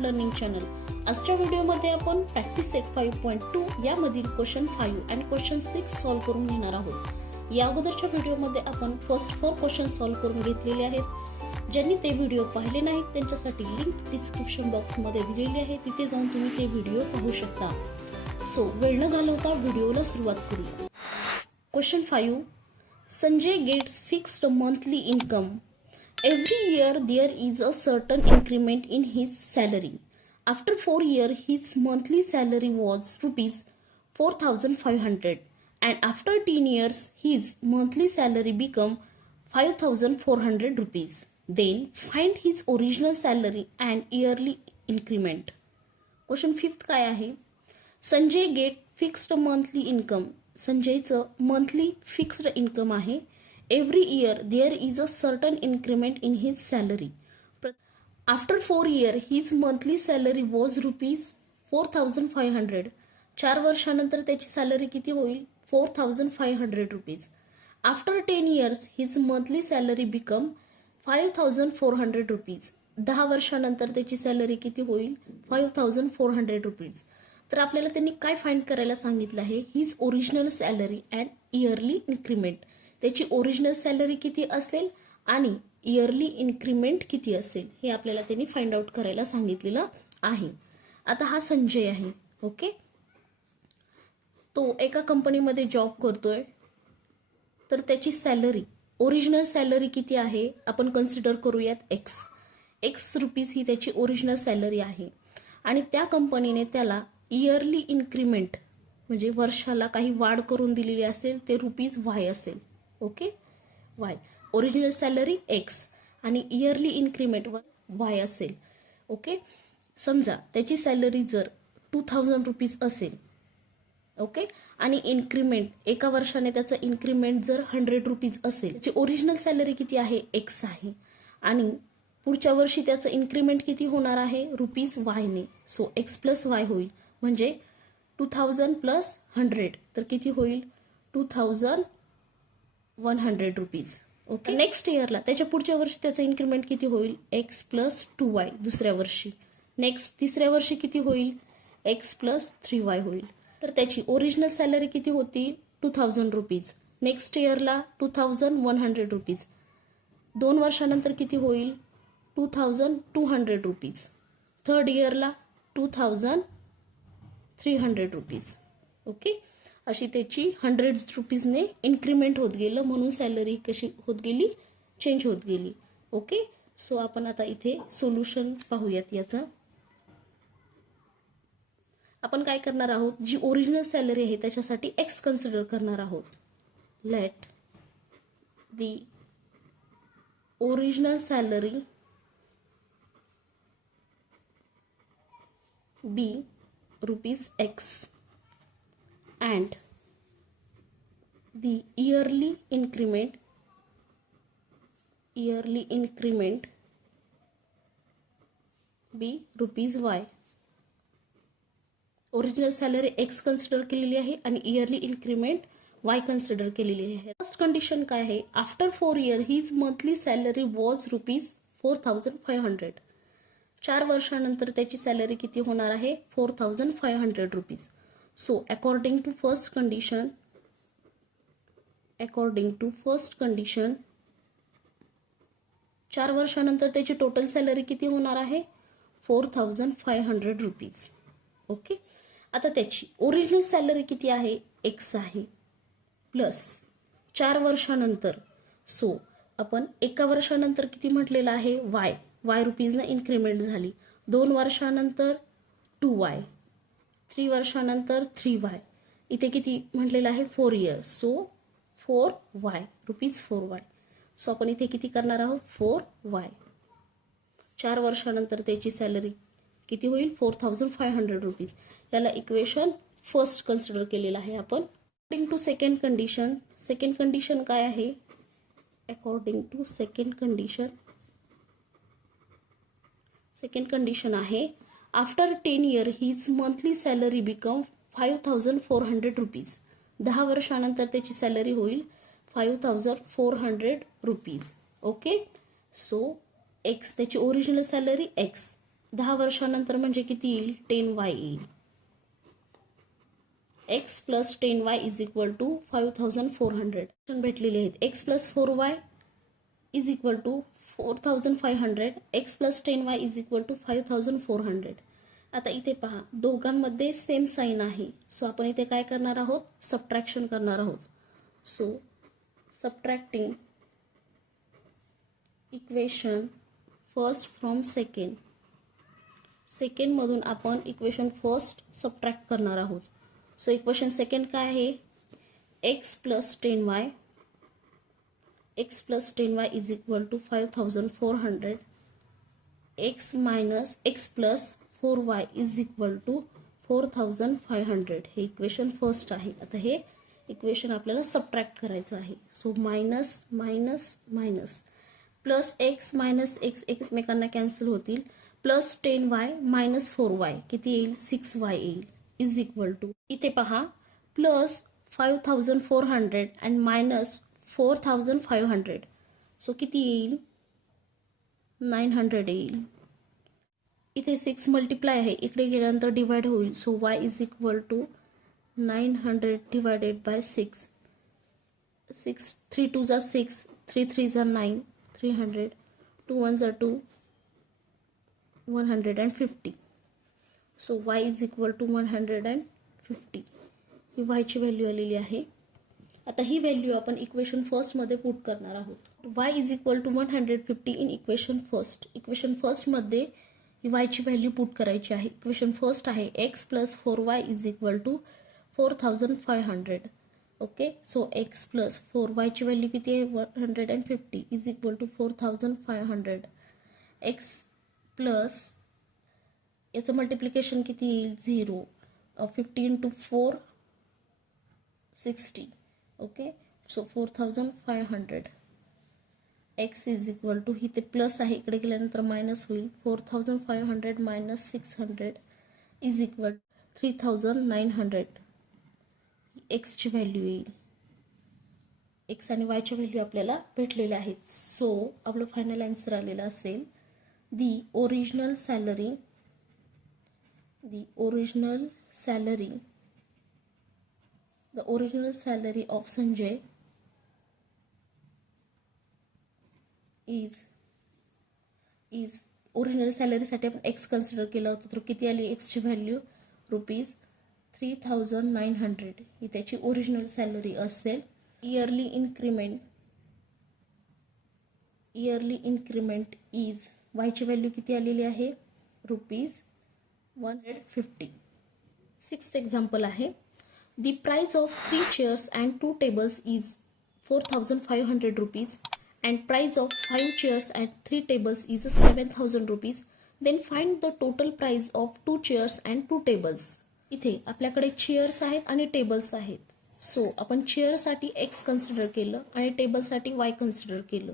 Smart learning channel. आजच्या व्हिडिओमध्ये आपण प्रॅक्टिस सेट 5.2 यामधील क्वेश्चन 5 आणि क्वेश्चन 6 सॉल्व्ह करून घेणार आहोत. या अगोदरच्या व्हिडिओमध्ये आपण फर्स्ट 4 क्वेश्चन सॉल्व्ह करून घेतलेले आहेत. ज्यांनी ते व्हिडिओ पाहिले नाहीत त्यांच्यासाठी लिंक डिस्क्रिप्शन बॉक्समध्ये दिलेली आहे, तिथे जाऊन तुम्ही ते व्हिडिओ पाहू शकता. सो वेळ न घालवता व्हिडिओला सुरुवात करूया. Question 5. Sanjay gets fixed monthly income. Every year there is a certain increment in his salary. After 4 years, his monthly salary was rupees 4,500, and after 10 years, his monthly salary become 5,400 rupees. Then find his original salary and yearly increment. Question 5 काय आहे? Sanjay get fixed monthly income. संजयचं monthly fixed income आहे. Every year there is a certain increment in his salary. After 4 years his monthly salary was rupees 4,500. 4 वर्षानंतर त्याची salary किती होईल? 4,500 rupees. After 10 years his monthly salary become 5,400 rupees. 10 वर्षानंतर त्याची salary किती होईल? 5,400 रुपीज. तर आपल्याला त्यांनी काय फाइंड करायला सांगितलं आहे? His original salary and yearly increment. त्याची ओरिजिनल सॅलरी किती असेल आणि इयरली इन्क्रीमेंट किती असेल हे आपल्याला त्यांनी फाइंड आउट करायला सांगितलेलं आहे. आता हा संजय आहे. ओके, तो एका कंपनीमध्ये जॉब करतोय. तर त्याची सॅलरी, ओरिजिनल सॅलरी किती आहे आपण कन्सिडर करूयात एक्स रुपीज ही त्याची ओरिजिनल सॅलरी आहे. आणि त्या कंपनीने त्याला इयरली इन्क्रीमेंट म्हणजे वर्षाला काही वाढ करून दिलेली असेल, ते रुपीज वाय असेल. Okay, Y. Original salary x आणि इयरली इन्क्रीमेंट वाय असेल. ओके, समजा त्याची सॅलरी जर 2,000 रुपीज असेल. ओके, आणि इन्क्रीमेंट एका वर्षाने त्याचं इन्क्रीमेंट जर 100 रुपीज असेल, त्याची ओरिजिनल सॅलरी किती आहे? एक्स आहे. आणि पुढच्या वर्षी त्याचं इन्क्रीमेंट किती होणार आहे? Rupees वायने. So x plus y होईल. म्हणजे 2,000 प्लस 100 तर किती होईल? 2,100 रुपीज. ओके, नेक्स्ट इयरला त्याच्या पुढच्या वर्षी त्याचं इन्क्रीमेंट किती होईल? एक्स प्लस 2y दुसऱ्या वर्षी. नेक्स्ट तिसऱ्या वर्षी किती होईल? एक्स प्लस 3y होईल. तर त्याची ओरिजिनल सॅलरी किती होती? 2,000 रुपीज. नेक्स्ट इयरला 2,100 रुपीज. 2 वर्षानंतर किती होईल? 2,200 रुपीज. थर्ड इयरला 2,300 रुपीज. ओके, अशी त्याची 100 रुपीजने इन्क्रीमेंट होत गेलं, म्हणून सॅलरी कशी होत गेली? चेंज होत गेली. ओके, सो आपण आता इथे सोल्युशन पाहूयात याचं. आपण काय करणार आहोत? जी ओरिजिनल सॅलरी आहे त्याच्यासाठी एक्स कन्सिडर करणार आहोत. Let the original salary be rupees x and the yearly increment be rupees y. Original salary x consider केलेली आहे आणि इयरली इन्क्रीमेंट वाय कन्सिडर केलेली आहे. फर्स्ट कंडिशन काय आहे? After 4 years his monthly salary was rupees 4,500. 4 वर्षानंतर त्याची salary किती होणार आहे? 4,500 rupees. So according to first condition 4 वर्षानंतर त्याची टोटल सॅलरी किती होणार आहे? 4,500 रुपीज. ओके, आता त्याची ओरिजिनल सॅलरी किती आहे? एक्स आहे. प्लस 4 वर्षानंतर, सो आपण एका वर्षानंतर किती म्हटलेलं आहे? वाय रुपीजनं इन्क्रीमेंट झाली. 2 वर्षानंतर 2y, 3 वर्षानंतर 3y. इथे किती म्हटलेलं आहे? 4 years. So 4y rupees 4y. So आपण इथे किती करणार आहोत? 4y. 4 वर्षानंतर त्याची सॅलरी किती होईल? 4,500 रुपीज. याला इक्वेशन फर्स्ट कन्सिडर केलेलं आहे आपण. अकॉर्डिंग टू सेकंड कंडिशन काय आहे? अकॉर्डिंग टू सेकंड कंडिशन आहे after 10 years his monthly salary become 5,400 rupees. 10 वर्षानंतर त्याची सॅलरी होईल 5,400 रुपीज. ओके, सो एक्स त्याची ओरिजिनल सॅलरी एक्स 10 वर्षानंतर म्हणजे किती येईल 10y येईल. x plus 10y is equal to 5400 भेटलेले आहेत. x plus 4y is equal to 4500, x plus 10y is equal to 5400. आता इथे पहा दोघांमध्ये सेम साइन आहे, सो आपण इथे काय करणार आहोत, सबट्रॅक्शन करणार आहोत. So subtracting equation first from second. Second मधून आपण इक्वेशन फर्स्ट सबट्रॅक्ट करणार आहोत. सो इक्वेशन सेकंड काय आहे, x plus 10y, x plus 10y is equal to 5400, x minus x plus 4y is equal to 4500. हे equation first आहे. आता हे इक्वेशन आपल्याला सबट्रॅक्ट करायचं आहे. So minus minus minus plus x minus x एकमेकांना कॅन्सल होतील, प्लस 10y मायनस 4y किती येईल 6y येईल, इज इक्वल टू इथे पहा प्लस 5400 अँड मायनस 4500. सो किती येईल 900 येईल. इथे 6 मल्टिप्लाय आहे, इकडे गेल्यानंतर डिवाइड होईल. So y is equal to 900 divided by 6. 6 3 2 जा 6, 3 3 जा 9, 300, 2 1 जा 2, 150. So y is equal to 150. ही y ची व्हॅल्यू आलेली आहे. आता ही व्हॅल्यू आपण इक्वेशन फर्स्ट मध्ये पुट करणार आहोत. y is equal to 150 in equation first. Equation first मध्ये ही y ची व्हॅल्यू पुट करायची आहे. इक्वेशन फर्स्ट आहे x plus 4y is equal to 4500. Okay, so x plus 4y ची व्हॅल्यू किती आहे 150 is equal to 4500. x plus याचं मल्टिप्लिकेशन किती येईल 0. 50 into 4 60. Okay, so 4500. x is equal to इथे प्लस आहे, इकडे गेल्यानंतर मायनस होईल. 4500 मायनस 600 इज इक्वल 3900. x ची व्हॅल्यू येईल. x आणि y ची व्हॅल्यू आपल्याला भेटलेल्या आहेत. सो आपलं फायनल आन्सर आलेला असेल the original salary of Sanjay is original सॅलरीसाठी आपण x कन्सिडर केलं होतं, तर किती आली x ची व्हॅल्यू ₹3900. ही त्याची ओरिजिनल सॅलरी असेल. इयरली इन्क्रीमेंट इज y ची व्हॅल्यू किती आलेली आहे ₹150. सिक्स्थ एक्झाम्पल आहे, the price of 3 chairs and 2 tables is 4500 rupees and price of 5 chairs and 3 tables is 7000 rupees. Then find the total price of 2 chairs and 2 tables. इथे आपल्याकडे chairs आहेत आणि tables आहेत. सो आपण चेअरसाठी x कन्सिडर केलं आणि टेबलसाठी y consider केलं.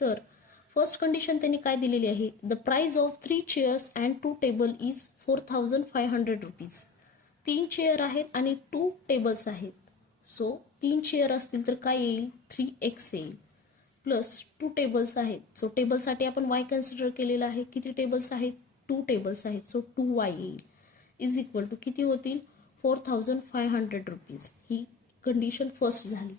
तर फर्स्ट कंडिशन त्यांनी काय दिलेली आहे, the price of 3 chairs and 2 table is 4500 rupees. 3 chair आहेत आणि 2 टेबल्स आहेत. सो 3 चेअर असतील तर काय येईल 3x येईल, प्लस 2 टेबल्स आहेत. सो टेबलसाठी आपण y कन्सिडर केलेला आहे. किती टेबल्स आहेत 2 टेबल्स आहेत. सो 2y येईल इज इक्वल टू किती होतील 4500 rupees. ही कंडिशन फर्स्ट झाली.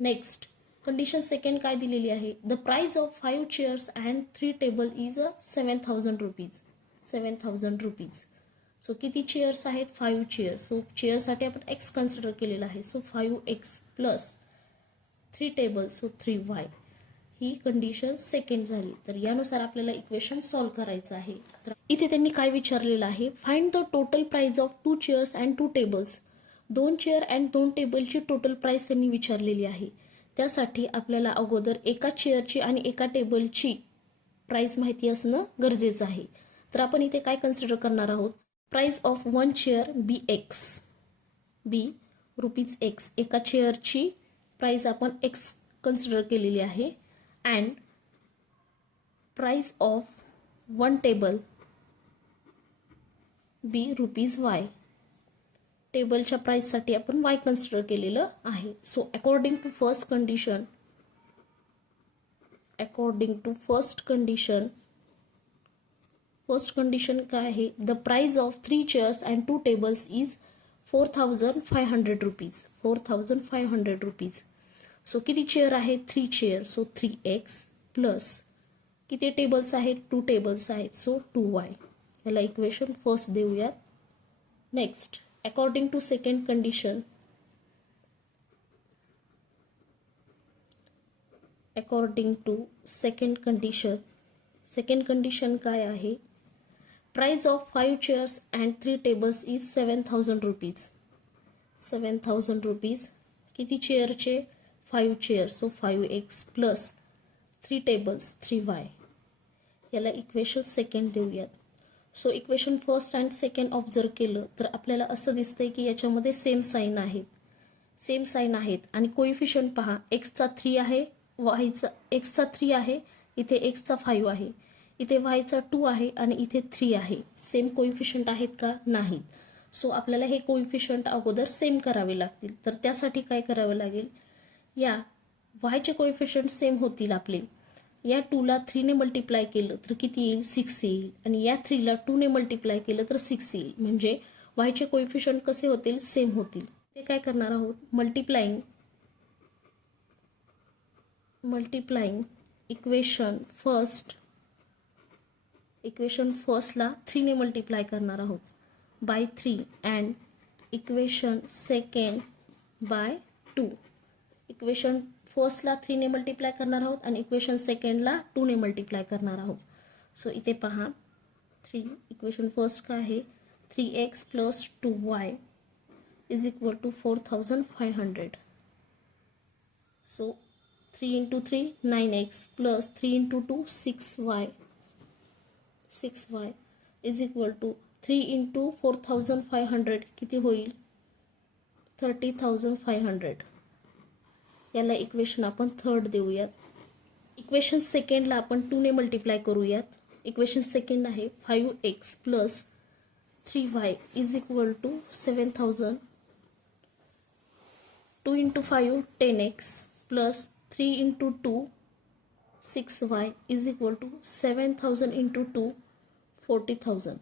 नेक्स्ट कंडिशन सेकंड काय दिलेली आहे, the price of 5 chairs and 3 table is 7000 rupees. 7000 rupees. So किती चेअर्स आहेत 5 चेअर्स. सो चेअरसाठी आपण x कन्सिडर केलेला आहे. So 5x plus 3 tables so 3y. ही कंडिशन सेकंड झाली. तर यानुसार आपल्याला इक्वेशन सॉल्व्ह करायचं आहे. तर इथे त्यांनी काय विचारलेलं आहे, find the total price of 2 chairs and 2 tables. 2 chair and 2 टेबलची टोटल प्राइस त्यांनी विचारलेली आहे. त्यासाठी आपल्याला अगोदर एका चेअरची आणि एका टेबलची प्राइस माहिती असणं गरजेचं आहे. तर आपण इथे काय कन्सिडर करणार आहोत, price of 1 chair be rupees x. एका चेअरची प्राइस आपण x कन्सिडर केलेली आहे. And price of 1 table be rupees y. टेबलच्या प्राइससाठी आपण y कन्सिडर केलेलं आहे. So according to first condition first condition काय आहे, the price of 3 chairs and 2 tables is 4500 rupees. 4500 rupees. So किती चेअर आहेत, 3 चेअर, सो 3x प्लस किती टेबल्स आहेत, 2 टेबल्स आहेत, सो 2y. याला इक्वेशन फर्स्ट देऊयात. Next, according to second condition, second condition काय आहे, price of 5 chairs and 3 tables is 7000 rupees. 7000 rupees. किती चेअरचे, 5 chair, so 5x plus 3 tables 3y. याला इक्वेशन सेकंड देऊयात. So equation first and second observe केलं तर आपल्याला असं दिसतंय की याच्यामध्ये सेम साईन आहेत आणि कोइफिशियंट पहा, एक्सचा 3 आहे, वायचा एक्सचा 3 आहे, इथे एक्सचा 5 आहे, इथे वायचा 2 आहे आणि इथे 3 आहे. सेम कोइफिशियंट आहेत का, नाहीत. सो आपल्याला हे कोइफिशियंट अगोदर सेम करावे लागतील. तर त्यासाठी काय करावं लागेल, या वायचे कोइफिशियंट सेम होतील आपले. या 2 ला 3 ने मल्टिप्लाय केलं तर किती येईल, 6 येईल, आणि या 3 ला 2 ने मल्टिप्लाय केलं तर 6 येईल. म्हणजे वायचे कोइफिशियंट कसे होतील, सेम होतील. ते काय करणार आहोत, मल्टिप्लाइंग इक्वेशन फर्स्टला 3 ने मल्टिप्लाय करणार आहोत by 3 and equation second by 2. Equation फर्स्टला 3 ने मल्टिप्लाय करणार आहोत आणि इक्वेशन सेकंडला 2 ने मल्टिप्लाय करणार आहोत. सो इथे पहा, 3 इक्वेशन फर्स्ट काय आहे, 3x plus 2y is equal to 4500. So 3 into 3 9x plus 3 into 2 6y is equal to 3 into 4500 किती होईल, 30500. याला इक्वेशन आपण थर्ड देऊयात. इक्वेशन सेकंडला आपण 2 ने मल्टिप्लाय करूयात. इक्वेशन सेकंड आहे 5x plus 3y is equal to 7000. 2 into 5 10x plus 3 into 2 6y is equal to 7000 into 2 40,000.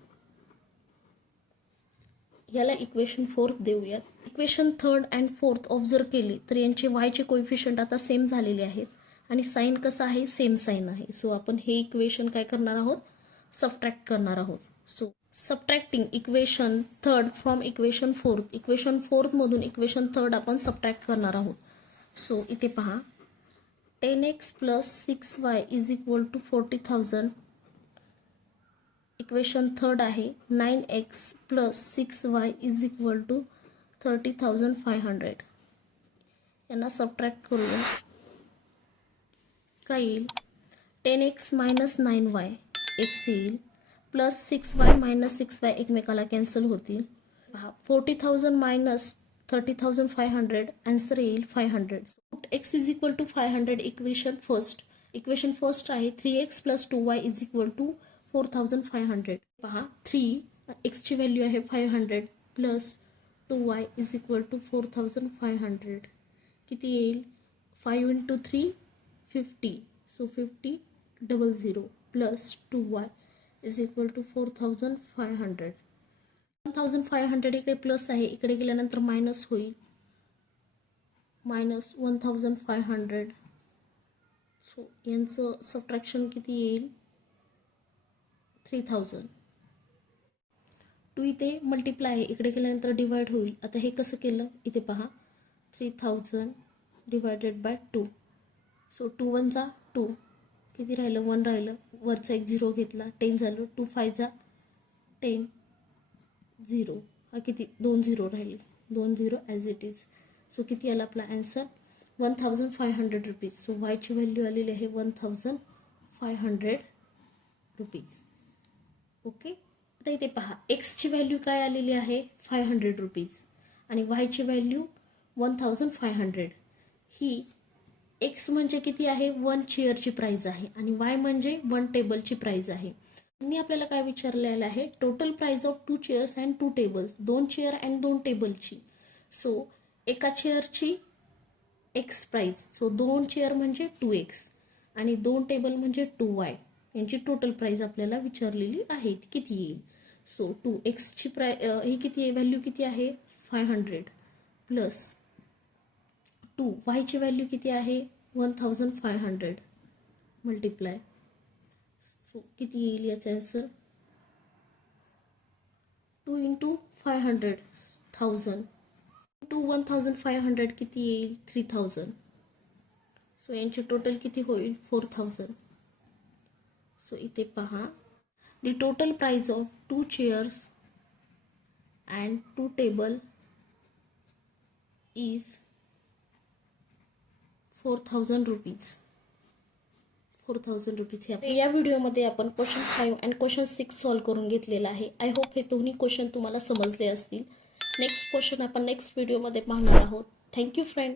याला इक्वेशन फोर्थ देऊयात. Equation third and fourth observe केली तर यांचे वायचे कोइफिशियंट आता सेम झालेले आहेत आणि साइन कसा आहे, सेम साइन आहे. सो आपण हे इक्वेशन काय करणार आहोत, सबट्रॅक्ट करणार आहोत. So subtracting equation third from equation fourth, equation fourth मधून इक्वेशन थर्ड आपण सबट्रॅक्ट करणार आहोत. सो इथे पहा, 10x plus 6y is equal to 40,000. Equation third आहे 9x plus 6y is equal to 30,500. यांना सबट्रॅक्ट करूया. काय येईल, 10x minus 9y x येईल प्लस 6y minus 6y एकमेकाला कॅन्सल होतील. 40,000 minus 30,500 आन्सर येईल 500. x is equal to 500. Equation first आहे 3x plus 2y is equal to 4500. पहा, 3x ची व्हॅल्यू आहे 500 plus 2y is equal to 4500. किती येईल, 5 into 3 50, so 50 00 plus 2y is equal to 4500. 1500 इकडे प्लस आहे, इकडे गेल्यानंतर मायनस होईल, मायनस 1500. सो यांचं सबट्रॅक्शन किती येईल, 3000. 2 इथे मल्टिप्लाय आहे, इकडे गेल्यानंतर डिवाइड होईल. आता हे कसं केलं, इथे पहा, 3000 डिवायडेड बाय 2. सो 2 1 जा 2, किती राहिलं, 1 राहिलं, वरचा एक 0 घेतला, 10 झालं. 2 5 जा 10 0, हा किती 2 0 राहिले, 2 0 ॲज इट इज. सो किती आला आपला आन्सर, 1500 रुपीज. सो वायची व्हॅल्यू आलेली आहे 1500 रुपीज. ओके, आता इथे पहा, एक्सची व्हॅल्यू काय आलेली आहे 500 रुपीज आणि वायची व्हॅल्यू 1500. ही एक्स म्हणजे किती आहे, 1 चेअरची प्राइस आहे आणि वाय म्हणजे 1 टेबलची प्राइस आहे. आणि आपल्याला काय विचारलेलं आहे, total price of 2 chairs and 2 tables, 2 chair and 2 टेबलची. सो एका चेअरची एक्स प्राइस, सो 2 चेअर म्हणजे 2x आणि 2 टेबल म्हणजे 2y. यांची टोटल प्राइस आपल्याला विचारलेली आहे ती किती येईल. सो 2x ही किती आहे, व्हॅल्यू किती आहे 500 प्लस 2y ची व्हॅल्यू किती आहे 1500 मल्टिप्लाय. सो किती येईल याचा आन्सर 2 इंटू 500 1000 इंटू 1500 किती येईल 3000. सो यांचे टोटल किती होईल 4000. सो इथे पहा the total price of 2 chairs and 2 table is 4000 rupees. 4000 rupees. या व्हिडिओमध्ये आपण क्वेश्चन 5 आणि क्वेश्चन 6 सॉल्व्ह करून घेतलेला आहे. आय होप हे दोन्ही क्वेश्चन तुम्हाला समजले असतील. नेक्स्ट क्वेश्चन आपण नेक्स्ट व्हिडिओमध्ये पाहणार आहोत. Thank you friend.